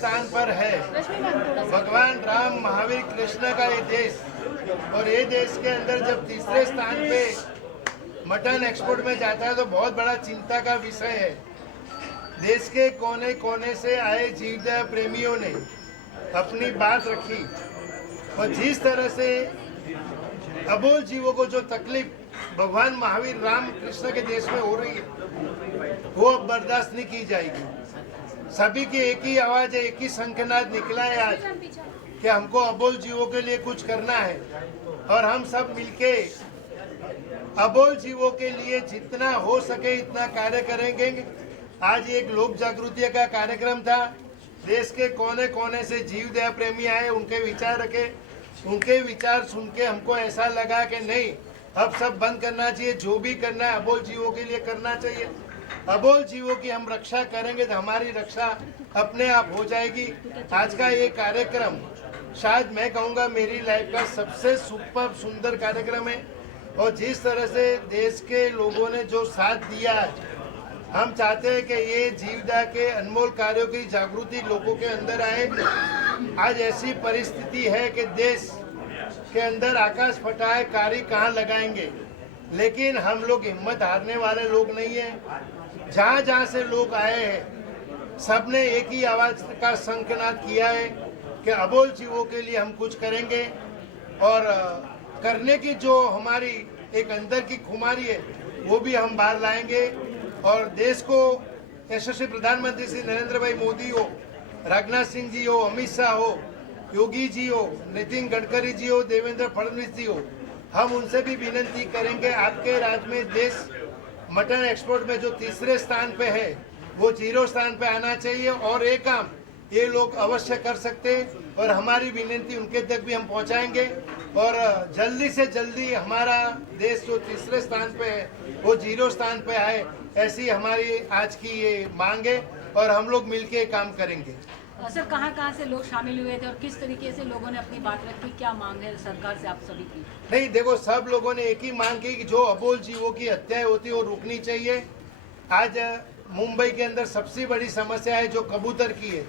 स्थान पर है। भगवान राम, महावीर कृष्ण का ये देश, और ये देश के अंदर जब तीसरे स्थान पे मटन एक्सपोर्ट में जाता है तो बहुत बड़ा चिंता का विषय है। देश के कोने कोने से आए जीवदया प्रेमियों ने अपनी बात रखी और जिस तरह से अबोल जीवों को जो तकलीफ भगवान महावीर राम कृष्ण के देश में हो रही है वो अब बर्दाश्त नहीं की जाएगी। सभी की एक ही आवाज है, एक ही शंखनाद निकला है आज कि हमको अबोल जीवों के लिए कुछ करना है और हम सब मिलके अबोल जीवों के लिए जितना हो सके इतना कार्य करेंगे। आज एक लोक जागृति का कार्यक्रम था। देश के कोने कोने से जीव दया प्रेमी आए, उनके विचार रखे। उनके विचार सुन के हमको ऐसा लगा कि नहीं, अब सब बंद करना चाहिए। जो भी करना है अबोल जीवों के लिए करना चाहिए। अबोल जीवों की हम रक्षा करेंगे तो हमारी रक्षा अपने आप हो जाएगी। आज का ये कार्यक्रम शायद मैं कहूँगा मेरी लाइफ का सबसे सुपर सुंदर कार्यक्रम है। और जिस तरह से देश के लोगों ने जो साथ दिया, हम चाहते हैं कि ये जीवदया के अनमोल कार्यों की जागृति लोगों के अंदर आए। आज ऐसी परिस्थिति है कि देश के अंदर आकाश फटा है, कारी कहाँ लगाएंगे, लेकिन हम लोग हिम्मत हारने वाले लोग नहीं हैं। जहाँ जहाँ से लोग आए हैं सबने एक ही आवाज का शंखनाद किया है कि अबोल जीवों के लिए हम कुछ करेंगे। और करने की जो हमारी एक अंदर की खुमारी है वो भी हम बाहर लाएंगे। और देश को यशस्वी प्रधानमंत्री श्री नरेंद्र भाई मोदी हो, राजनाथ सिंह जी हो, अमित शाह हो, योगी जी हो, नितिन गडकरी जी हो, देवेंद्र फडणवीस जी हो, हम उनसे भी विनती करेंगे आपके राज्य में देश मटन एक्सपोर्ट में जो तीसरे स्थान पे है वो 0 स्थान पे आना चाहिए। और एक काम ये लोग अवश्य कर सकते हैं और हमारी विनती उनके तक भी हम पहुंचाएंगे। और जल्दी से जल्दी हमारा देश जो तीसरे स्थान पे है वो 0 स्थान पे आए, ऐसी हमारी आज की ये मांग है और हम लोग मिलके काम करेंगे। सर, कहाँ से लोग शामिल हुए थे और किस तरीके से लोगों ने अपनी बात रखी, क्या मांग है सरकार से आप सभी की? नहीं, देखो, सब लोगों ने एक ही मांग की कि जो अबोल जीवों की हत्याएं होती है वो रुकनी चाहिए। आज मुंबई के अंदर सबसे बड़ी समस्या है जो कबूतर की है।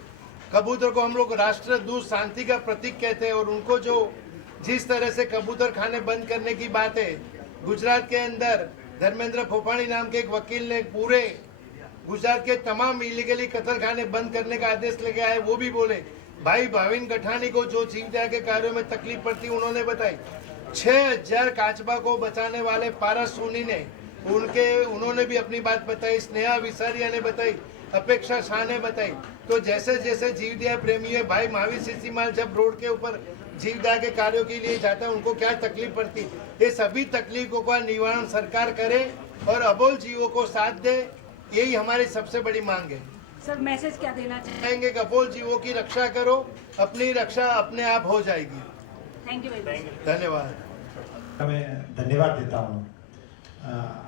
कबूतर को हम लोग राष्ट्रदूत, शांति का प्रतीक कहते हैं और उनको जो जिस तरह से कबूतर खाने बंद करने की बात है, गुजरात के अंदर धर्मेंद्र फोफाणी नाम के एक वकील ने पूरे गुजरात के तमाम इलीगली कत्ल खाने बंद करने का आदेश लेके आए। वो भी बोले भाई भाविन गठानी को जो जीवदया के कार्यों में तकलीफ पड़ती उन्होंने बताई। 6000 काचबा को बचाने वाले पारस सोनी ने उन्होंने भी अपनी बात बताई, स्नेहा विसारिया ने बताई, अपेक्षा शाह ने बताई। तो जैसे जैसे जीवदया प्रेमी है, भाई महावीर सीसीमाल जब रोड के ऊपर जीवदया के कार्यों के लिए जाता है उनको क्या तकलीफ पड़ती, ये सभी तकलीफों का निवारण सरकार करे और अबोल जीवों को साथ दे, यही हमारी सबसे बड़ी मांग है। सर, मैसेज क्या देना चाहेंगे कि अबोल जीवों की रक्षा करो, अपनी रक्षा अपने आप हो जाएगी। Thank you very much. धन्यवाद। मैं धन्यवाद देता हूँ।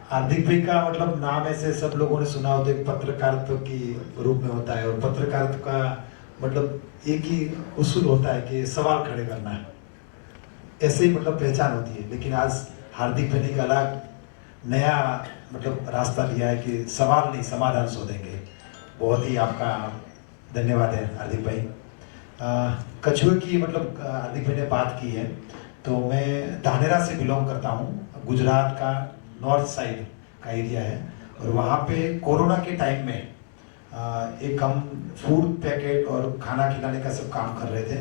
हार्दिक भाई का मतलब नाम ऐसे सब लोगों ने सुना होता है, पत्रकारित्व की रूप में होता है और पत्रकारित्व का मतलब एक ही उसूल होता है कि सवाल खड़े करना है, ऐसे ही मतलब पहचान होती है। लेकिन आज हार्दिक भाई ने एक अलग नया मतलब रास्ता लिया है कि सवाल नहीं समाधान शोधेंगे। बहुत ही आपका धन्यवाद है हार्दिक भाई। कछुए की मतलब हार्दिक भाई ने बात की है, तो मैं धानेरा से बिलोंग करता हूँ। गुजरात का नॉर्थ साइड का एरिया है और वहाँ पे कोरोना के टाइम में एक हम फूड पैकेट और खाना खिलाने का सब काम कर रहे थे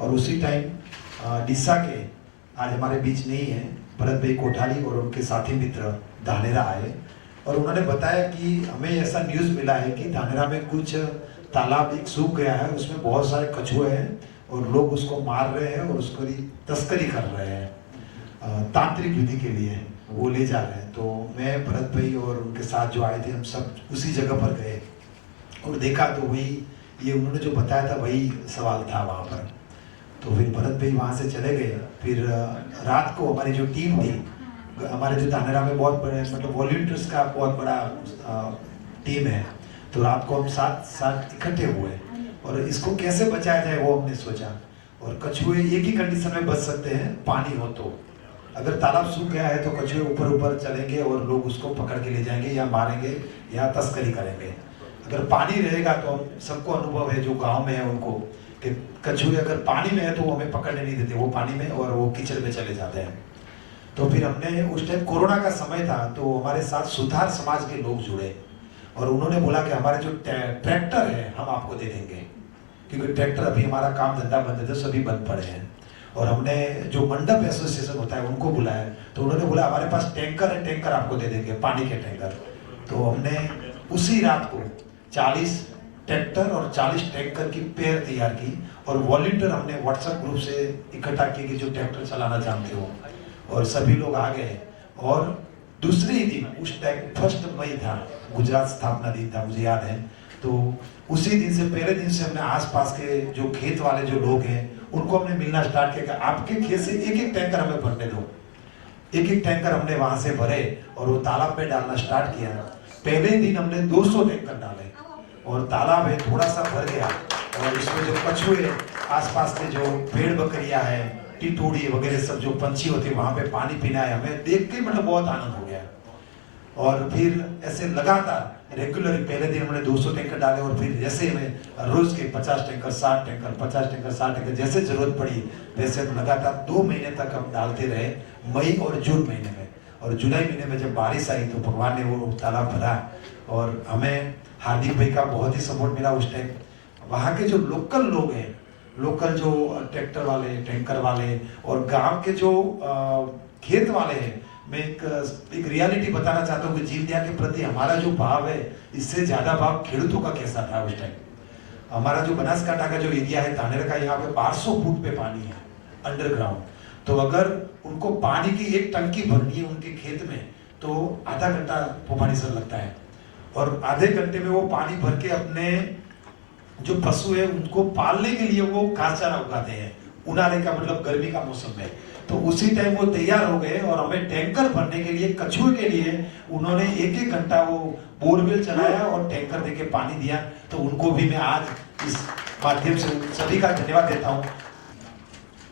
और उसी टाइम डिसा के आज हमारे बीच नहीं है भरत भाई कोठारी और उनके साथी मित्र धानेरा आए और उन्होंने बताया कि हमें ऐसा न्यूज़ मिला है कि धानेरा में कुछ तालाब एक सूख गया है, उसमें बहुत सारे कछुए हैं और लोग उसको मार रहे हैं और उसको तस्करी कर रहे हैं, तांत्रिक विधि के लिए वो ले जा रहे हैं। तो मैं भरत भाई और उनके साथ जो आए थे हम सब उसी जगह पर गए और देखा तो वही ये उन्होंने जो बताया था वही सवाल था वहाँ पर। तो फिर भरत भाई वहाँ से चले गए। फिर रात को हमारी जो टीम थी, हमारे जो धानेरा में बहुत बड़े मतलब वॉलंटियर्स का बहुत बड़ा टीम है, तो रात को हम साथ इकट्ठे हुए और इसको कैसे बचाया जाए वो हमने सोचा। और कछुए एक ही कंडीशन में बच सकते हैं, पानी हो तो। अगर तालाब सूख गया है तो कछुए ऊपर ऊपर चलेंगे और लोग उसको पकड़ के ले जाएंगे या मारेंगे या तस्करी करेंगे। अगर पानी रहेगा तो हम सबको अनुभव है जो गांव में है उनको कि कछुए अगर पानी में है तो वो हमें पकड़ने नहीं देते, वो पानी में और वो कीचड़ में चले जाते हैं। तो फिर हमने उस टाइम कोरोना का समय था तो हमारे साथ सुधार समाज के लोग जुड़े और उन्होंने बोला कि हमारे जो ट्रैक्टर है हम आपको दे देंगे, क्योंकि ट्रैक्टर अभी हमारा काम धंधा बंद है तो सभी बंद पड़े हैं। और हमने जो मंडप एसोसिएशन होता है उनको बुलाया तो उन्होंने बोला हमारे पास टैंकर है, टैंकर आपको दे देंगे, पानी के टैंकर। तो हमने उसी रात को 40 ट्रैक्टर और 40 टैंकर की पेयर तैयार की और वॉलंटियर हमने व्हाट्सएप ग्रुप से इकट्ठा किए कि जो ट्रैक्टर चलाना चाहते हो, और सभी लोग आ गए। और दूसरे ही दिन उस टाइम 1 मई था, गुजरात स्थापना दिन था मुझे याद है, तो उसी दिन से पहले दिन से हमने आसपास के जो खेत वाले जो लोग हैं उनको हमने मिलना स्टार्ट किया कि आपके खेत से एक एक टैंकर हमें भरने दो। एक एक टैंकर हमने वहां से भरे और वो तालाब में डालना स्टार्ट किया। पहले दिन हमने 200 टैंकर डाले और तालाब है थोड़ा सा भर गया और इसमें जो कछुए आसपास के जो भेड़ बकरियां हैं, टिटोड़ी वगैरह सब जो पंछी होते हैं वहां पे पानी पीना है, हमें देख के मतलब बहुत आनंद हो गया। और फिर ऐसे लगातार रेगुलर पहले दिन हमने 200 टैंकर डाले और फिर जैसे हमें रोज के 50 टैंकर 60 टैंकर 50 टैंकर 60 टैंकर जैसे जरूरत पड़ी वैसे हम लगातार 2 महीने तक हम डालते रहे, मई और जून महीने में। और जुलाई महीने में जब बारिश आई तो भगवान ने वो तालाब भरा और हमें हार्दिक भाई का बहुत ही सपोर्ट मिला उस टाइम। वहाँ के जो लोकल लोग हैं, लोकल जो ट्रैक्टर वाले, टैंकर वाले और गांव के जो खेत वाले हैं, मैं एक रियलिटी बताना चाहता हूँ कि जीव दया के प्रति हमारा जो भाव है इससे ज्यादा भाव खेडूतों का कैसा था उस टाइम। हमारा जो बनासकांठा का जो एरिया है धानेर का, यहाँ पे 1200 फुट पे पानी है अंडरग्राउंड। तो अगर उनको पानी की एक टंकी भरनी है उनके खेत में तो आधा घंटा पानी सर लगता है और आधे घंटे में वो पानी भर के अपने जो पशु है उनको पालने के लिए वो घास चारा उगाते हैं उनाले का मतलब गर्मी का मौसम में। तो उसी टाइम वो तैयार हो गए और हमें टैंकर भरने के लिए कछुए के लिए उन्होंने 1-1 घंटा वो बोरवेल चलाया और टैंकर देके पानी दिया। तो उनको भी मैं आज इस माध्यम से सभी का धन्यवाद देता हूँ।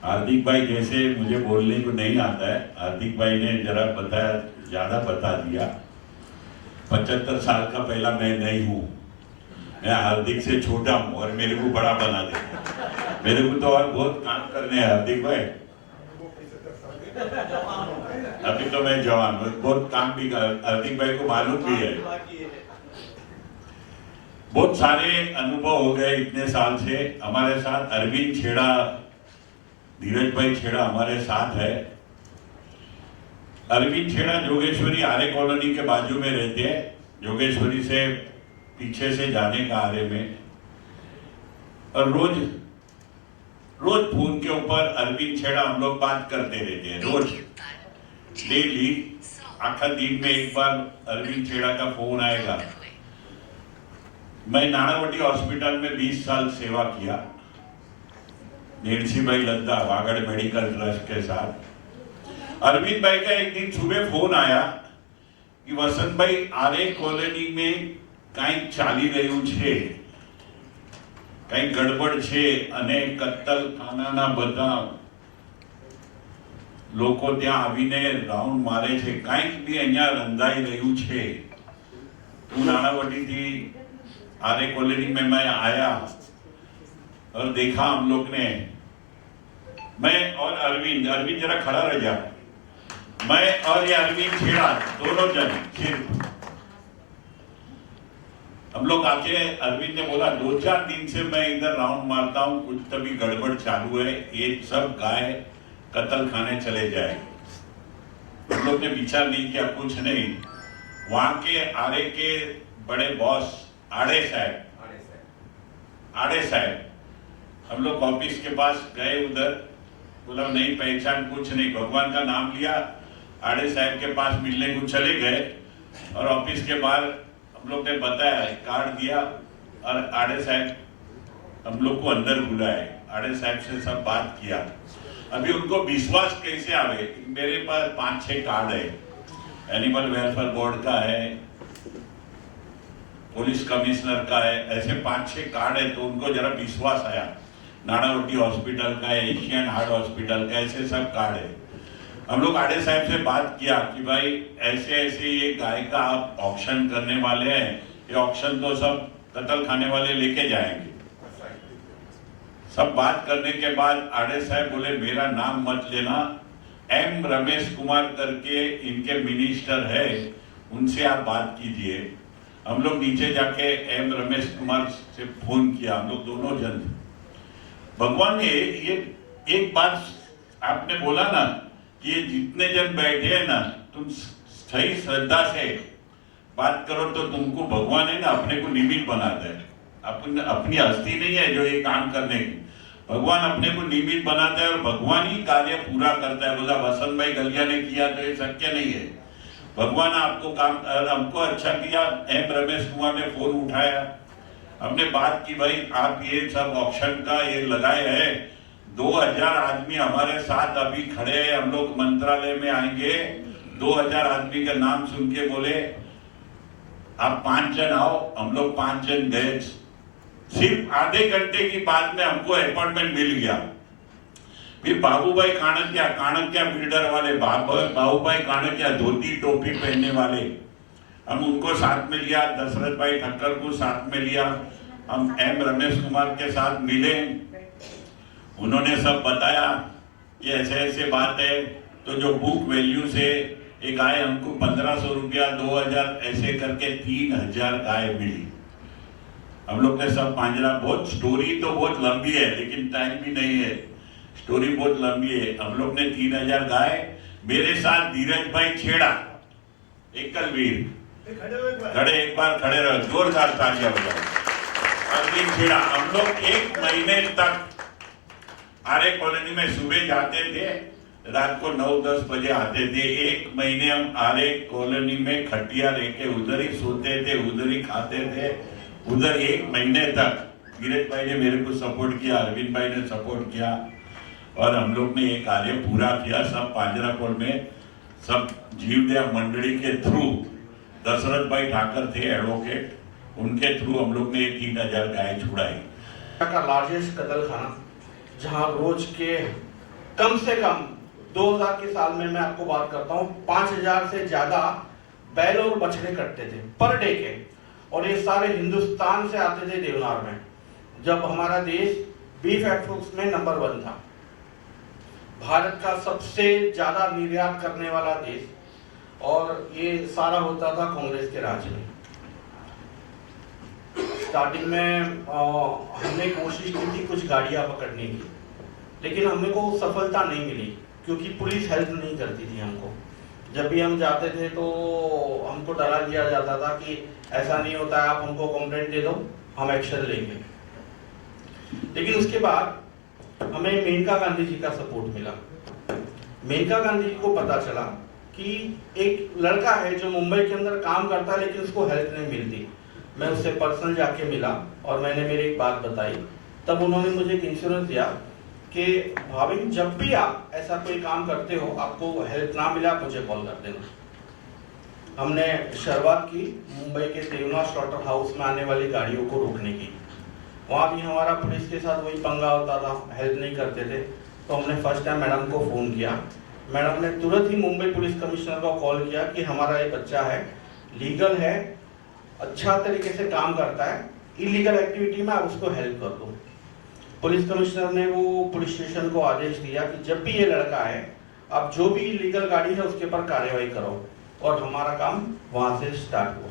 हार्दिक भाई जैसे मुझे बोलने को नहीं आता है, हार्दिक भाई ने जरा बताया, ज्यादा बता दिया। 75 साल का पहला मैं नहीं हूँ, मैं हार्दिक से छोटा हूँ और मेरे को बड़ा बना देते। मेरे को तो और बहुत काम करने हैं हार्दिक भाई, अभी तो मैं जवान हूँ, बहुत काम भी कर, हार्दिक भाई को मालूम भी है। बहुत सारे अनुभव हो गए इतने साल से। हमारे साथ अरविंद छेड़ा, धीरज भाई छेड़ा हमारे साथ है। अरविंद छेड़ा जोगेश्वरी आर्य कॉलोनी के बाजू में रहते हैं, जोगेश्वरी से पीछे से जाने का आर्य में। और रोज फोन के ऊपर अरविंद छेड़ा हम लोग बात करते रहते हैं, रोज डेली आखा दिन में एक बार अरविंद छेड़ा का फोन आएगा। मैं नानावटी हॉस्पिटल में 20 साल सेवा किया, नेल्सी भाई लद्दा वागड़ मेडिकल ट्रस्ट के साथ। अरविंद भाई का एक दिन सुबह फोन आया कि वसंत भाई आर्य कॉलोनी में कहीं चाली रह्યું છે, कहीं गड़बड़ છે અને કત્તલખાનાના બધા લોકો ત્યાં આવીને રાઉન્ડ મારે છે, કંઈક બી અહીંયા રંધાઈ રહ્યું છે। હું નાણાવટીથી आर्य कॉलोनी में मैं आया और देखा हम लोग ने, मैं और अरविंद जरा खड़ा रह जा, मैं और ये अरविंद छेड़ा दोनों जन सिर्फ हम लोग आके, अरविंद ने बोला 2-4 दिन से मैं इधर राउंड मारता हूँ, कुछ तभी गड़बड़ चालू है, ये सब गाय कत्ल खाने चले जाए। हम लोग ने विचार नहीं किया, कुछ नहीं। वहां के आर्य के बड़े बॉस आड़े साहब हम लोग ऑफिस के पास गए, उधर बोला नहीं पहचान कुछ नहीं, भगवान का नाम लिया, आड़े साहब के पास मिलने को चले गए और ऑफिस के बाहर हम लोग ने बताया, कार्ड दिया और आड़े साहब हम लोग को अंदर बुलाए, आड़े साहब से सब बात किया। अभी उनको विश्वास कैसे आवे, मेरे पास 5-6 कार्ड है, एनिमल वेलफेयर बोर्ड का है, पुलिस कमिश्नर का है, ऐसे 5-6 कार्ड है। तो उनको जरा विश्वास आया, नानावटी हॉस्पिटल का है, एशियन हार्ट हॉस्पिटल का, ऐसे सब कार्ड है। हम लोग आड़े साहब से बात किया कि भाई ऐसे ऐसे ये गाय का आप ऑक्शन करने वाले हैं, ये ऑक्शन तो सब कत्ल खाने वाले लेके जाएंगे। सब बात करने के बाद आड़े साहब बोले मेरा नाम मत लेना, एम रमेश कुमार करके इनके मिनिस्टर है, उनसे आप बात कीजिए। हम लोग नीचे जाके एम रमेश कुमार से फोन किया, हम लोग दोनों जन। भगवान ने ये एक बात आपने बोला ना कि ये जितने जन बैठे हैं ना, तुम सही श्रद्धा से बात करो तो तुमको भगवान है ना अपने को निमित्त बनाता है। अपनी हस्ती नहीं है जो ये काम करने की, भगवान अपने को निमित्त बनाता है और भगवान ही कार्य पूरा करता है। बोला वसंत भाई गलिया ने किया तो ये शक्य नहीं है, भगवान आपको काम हमको अच्छा किया। एम रमेश कुमार ने फोन उठाया, हमने बात की भाई आप ये सब ऑप्शन का ये लगाए है, 2000 आदमी हमारे साथ अभी खड़े हैं, हम लोग मंत्रालय में आएंगे। 2000 आदमी का नाम सुन के बोले आप 5 जन आओ, हम लोग 5 जन गए। सिर्फ आधे घंटे की बाद में हमको अपॉइंटमेंट मिल गया। फिर बाबूभाई काणकिया बिल्डर वाले बाबूभाई काणकिया धोती टोपी पहनने वाले, हम उनको साथ में लिया। दशरथ भाई ठक्कर को साथ में लिया, हम एम रमेश कुमार के साथ मिले। उन्होंने सब बताया कि ऐसे ऐसे बात है। तो जो बुक वैल्यू से एक गाय हमको 1500 रुपया 2000 ऐसे करके 3000 गाय मिली। हम लोग ने सब पांजरा, बहुत स्टोरी तो बहुत लंबी है लेकिन टाइम भी नहीं है, स्टोरी बहुत लंबी है। हम लोग ने 3000 गाय, मेरे साथ धीरज भाई छेड़ा, एकलवीर खड़े, एक बार खड़े रहो, जोरदार तालियां बजाओ। अरविंद छेड़ा, हम लोग 1 महीने तक आरे कॉलोनी में सुबह जाते थे, रात को 9-10 बजे आते थे। 1 महीने हम आरे कॉलोनी में खटिया लेके उधर ही सोते थे, उधर ही खाते थे, उधर 1 महीने तक। धीरज भाई ने मेरे को सपोर्ट किया, अरविंद भाई ने सपोर्ट किया और हम लोग ने ये कार्य पूरा किया। सब पांजरापोल में सब जीवदया मंडली के थ्रू, दशरथ भाई ठाकर थे एडवोकेट, उनके थ्रू हम लोग ने 3000 गाय छुड़ाई। का लार्जेस्ट कत्ल खाना, जहां रोज के कम से कम 2000 के साल में मैं आपको बात करता हूं 5000 से ज्यादा बैल और बछड़े कटते थे पर डे के, और ये सारे हिंदुस्तान से आते थे देवनार में, जब हमारा देश बीफ एक्सपोर्ट्स में नंबर 1 था, भारत का सबसे ज्यादा निर्यात करने वाला देश, और ये सारा होता था कांग्रेस के राज में। स्टार्टिंग में हमने कोशिश की थी कुछ गाड़ियां पकड़ने की, लेकिन हमें को सफलता नहीं मिली क्योंकि पुलिस हेल्प नहीं करती थी हमको। जब भी हम जाते थे तो हमको डरा दिया जाता था कि ऐसा नहीं होता है, आप हमको कंप्लेंट दे दो, हम एक्शन लेंगे। लेकिन उसके बाद हमें मेनका गांधी जी का सपोर्ट मिला। मेनका गांधी जी को पता चला कि एक लड़का है जो मुंबई के अंदर काम करता है लेकिन उसको हेल्प नहीं मिलती। मैं उससे पर्सनल जाके मिला और मैंने मेरी एक बात बताई, तब उन्होंने मुझे एक इंश्योरेंस दिया कि भाभी जब भी आप ऐसा कोई काम करते हो, आपको हेल्प ना मिला मुझे कॉल कर देना। हमने शुरुआत की मुंबई के देवना स्लॉटर हाउस में आने वाली गाड़ियों को रोकने की। वहाँ भी हमारा पुलिस के साथ वही पंगा होता था, हेल्प नहीं करते थे। तो हमने फर्स्ट टाइम मैडम को फ़ोन किया, मैडम ने तुरंत ही मुंबई पुलिस कमिश्नर को कॉल किया कि हमारा एक बच्चा है, लीगल है, अच्छा तरीके से काम करता है, इलीगल एक्टिविटी में आप उसको हेल्प कर दो। पुलिस कमिश्नर ने वो पुलिस स्टेशन को आदेश दिया कि जब भी ये लड़का है, आप जो भी इलीगल गाड़ी है उसके ऊपर कार्रवाई करो, और हमारा काम वहां से स्टार्ट हुआ।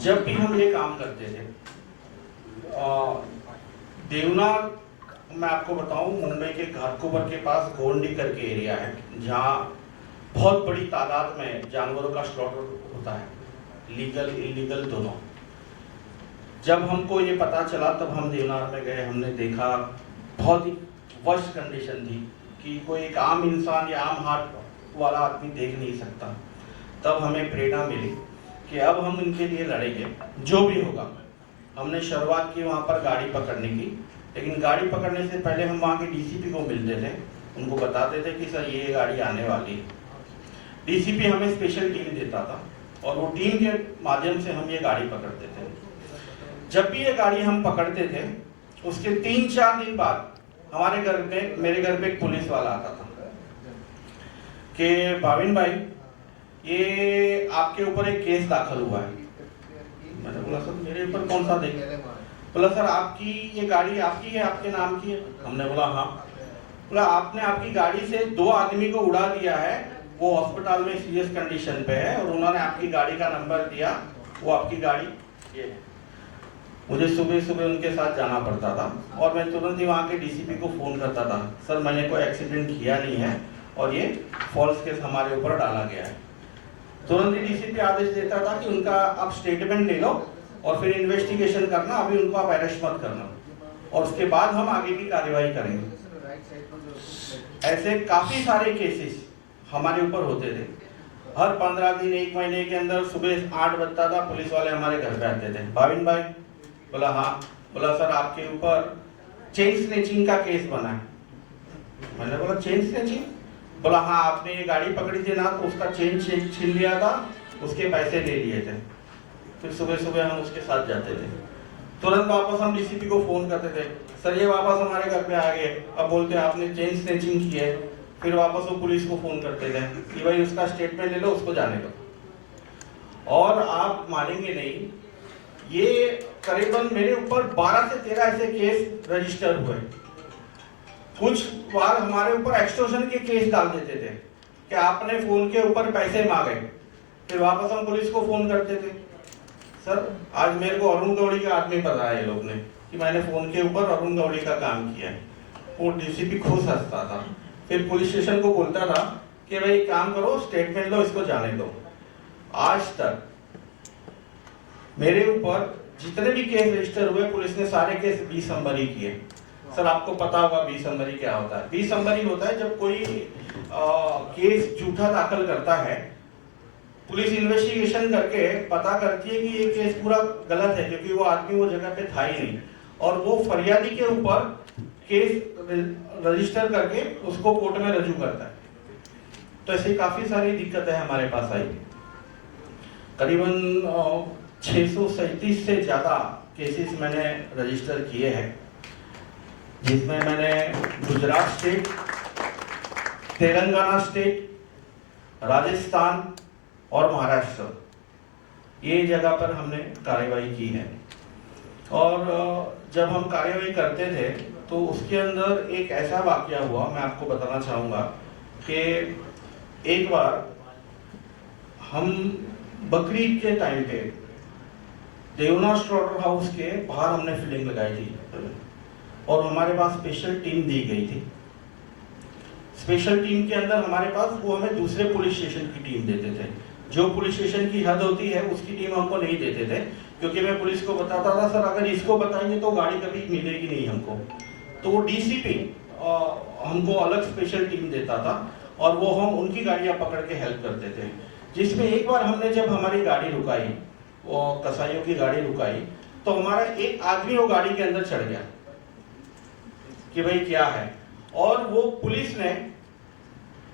जब भी हम ये काम करते थे, देवनार, मैं आपको बताऊं, मुंबई के घाटकोपर के पास गोंडी करके एरिया है, जहां बहुत बड़ी तादाद में जानवरों का स्लॉटर होता है, लीगल इलीगल दोनों। जब हमको ये पता चला तब हम देवनार में गए, हमने देखा बहुत ही वर्स्ट कंडीशन थी कि कोई एक आम इंसान या आम हार्ट वाला आदमी देख नहीं सकता। तब हमें प्रेरणा मिली कि अब हम इनके लिए लड़ेंगे, जो भी होगा। हमने शुरुआत की वहाँ पर गाड़ी पकड़ने की, लेकिन गाड़ी पकड़ने से पहले हम वहाँ के डीसीपी को मिलते थे, उनको बताते थे कि सर ये गाड़ी आने वाली है। डीसीपी हमें स्पेशल टीम देता था और वो टीम के माध्यम से हम ये गाड़ी पकड़ते थे। जब भी ये गाड़ी हम पकड़ते थे, उसके 3-4 दिन बाद हमारे घर पे, मेरे घर पे एक पुलिस वाला आता था कि भाविन भाई, ये आपके ऊपर एक केस दाखिल हुआ है। मैंने बोला सर मेरे ऊपर कौन सा देख? बोला सर आपकी ये गाड़ी आपकी है, आपके नाम की है? हमने बोला हाँ। बोला आपने आपकी गाड़ी से 2 आदमी को उड़ा दिया है, वो हॉस्पिटल में सीरियस कंडीशन पे है और उन्होंने आपकी गाड़ी का नंबर दिया, वो आपकी गाड़ी ये है। मुझे सुबह सुबह उनके साथ जाना पड़ता था और मैं तुरंत ही वहाँ के डीसीपी को फ़ोन करता था, सर मैंने कोई एक्सीडेंट किया नहीं है और ये फॉल्स केस हमारे ऊपर डाला गया है। तुरंत ही डीसीपी आदेश देता था कि उनका आप स्टेटमेंट ले लो और फिर इन्वेस्टिगेशन करना, अभी उनको आप अरेस्ट मत करना और उसके बाद हम आगे की कार्रवाई करेंगे। ऐसे काफ़ी सारे केसेस हमारे ऊपर होते थे। हर 15 दिन 1 महीने के अंदर सुबह 8 बजता था, पुलिस वाले हमारे घर पे आते थे, भाविन भाई? बोला हाँ। बोला सर आपके ऊपर चेन स्नैचिंग का केस बना है। मैंने बोला चेन स्नैचिंग? बोला हाँ आपने ये गाड़ी पकड़ी थी ना तो उसका चेन छीन लिया था, उसके पैसे ले लिए थे। फिर सुबह सुबह हम उसके साथ जाते थे, तुरंत वापस हम डीसीपी को फोन करते थे, सर ये वापस हमारे घर पे आ गए, अब बोलते हैं आपने चेन स्नैचिंग की है। फिर वापस वो पुलिस को फोन करते थे कि भाई उसका स्टेटमेंट ले लो, उसको जाने दो। और आप मानेंगे नहीं, ये करीबन मेरे ऊपर 12 से 13 ऐसे केस रजिस्टर हुए। कुछ बार हमारे ऊपर एक्सटॉर्शन के केस डाल देते थे कि आपने फोन के ऊपर पैसे मांगे, फिर वापस हम पुलिस को फोन करते थे, सर आज मेरे को अरुण गौड़ी का आदमी बताया ये लोग ने कि मैंने फोन के ऊपर अरुण गौड़ी का काम किया है। वो डीसीपी खुश हंसता था, फिर पुलिस स्टेशन को बोलता था कि भाई काम करो, स्टेटमेंट लो, इसको जाने दो। आज तक मेरे ऊपर जितने भी केस रजिस्टर हुए, पुलिस ने सारे केस 20 नंबरी किए। सर आपको पता होगा 20 नंबरी क्या होता है? 20 नंबरी होता है जब कोई केस झूठा दाखिल करता है, पुलिस इन्वेस्टिगेशन करके पता करती है कि ये केस पूरा गलत है क्योंकि वो आदमी वो जगह पे था ही नहीं, और वो फरियादी के ऊपर केस रजिस्टर करके उसको कोर्ट में रजू करता है। तो ऐसी काफी सारी दिक्कतें हमारे पास आई। करीबन 637 से ज्यादा केसेस मैंने रजिस्टर किए हैं, जिसमें मैंने गुजरात स्टेट, तेलंगाना स्टेट, राजस्थान और महाराष्ट्र, ये जगह पर हमने कार्रवाई की है। और जब हम कार्रवाई करते थे तो उसके अंदर एक ऐसा वाकया हुआ, मैं आपको बताना चाहूँगा कि एक बार हम बकरीद के टाइम पे देवना स्लॉटर हाउस के बाहर हमने फील्डिंग लगाई थी और हमारे पास स्पेशल टीम दी गई थी। स्पेशल टीम के अंदर हमारे पास वो हमें दूसरे पुलिस स्टेशन की टीम देते थे। जो पुलिस स्टेशन की हद होती है उसकी टीम हमको नहीं देते थे, क्योंकि मैं पुलिस को बताता था सर अगर इसको बताएंगे तो गाड़ी कभी मिलेगी नहीं हमको। तो वो डीसीपी हमको अलग स्पेशल टीम देता था और वो हम उनकी गाड़ियां पकड़ के हेल्प करते थे। जिसमें एक बार हमने जब हमारी गाड़ी रुकाई, वो कसाईयों की गाड़ी रुकाई, तो हमारा एक आदमी वो गाड़ी के अंदर चढ़ गया कि भाई क्या है, और वो पुलिस ने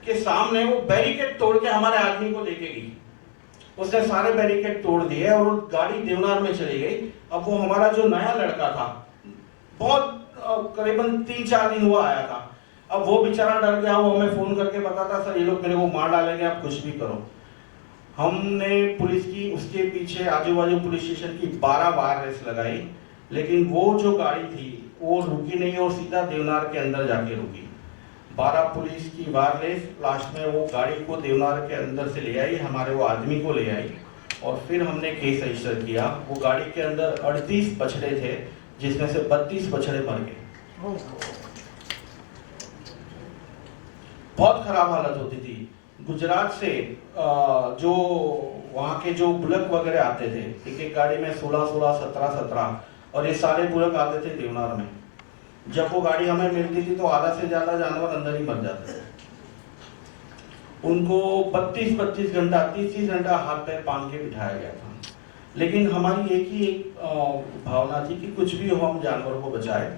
के सामने वो बैरिकेड तोड़ के हमारे आदमी को लेके गई। उसने सारे बैरिकेड तोड़ दिए और वो गाड़ी देवनार में चली गई। अब वो हमारा जो नया लड़का था, बहुत करीबन 3-4 दिन हुआ आया था, अब वो बेचारा डर गया, वो हमें फोन करके बताता सर ये लोग मेरे को मार डालेंगे, आप कुछ भी करो। हमने पुलिस की उसके पीछे आजू बाजू पुलिस स्टेशन की 12 बार रेस लगाई, लेकिन वो जो गाड़ी थी वो रुकी नहीं और सीधा देवनार के अंदर जाके रुकी। 12 पुलिस की बार रेस, लास्ट में वो गाड़ी को देवनार के अंदर से ले आई, हमारे वो आदमी को ले आई और फिर हमने केस रजिस्टर किया। वो गाड़ी के अंदर 38 बछड़े थे, जिसमें से 32 बछड़े मर गए। बहुत खराब हालत होती थी। गुजरात से जो वहाँ के जो बुलक वगैरह आते थे, एक एक गाड़ी में 16-16, 17-17, और ये सारे बुलक आते थे देवनार में। जब वो गाड़ी हमें मिलती थी तो आधा से ज्यादा जानवर अंदर ही मर जाते थे। उनको 32-32 घंटा, 30-30 घंटा हाथ पैर बांध के बिठाया गया था। लेकिन हमारी एक ही भावना थी कि कुछ भी हो हम जानवरों को बचाए।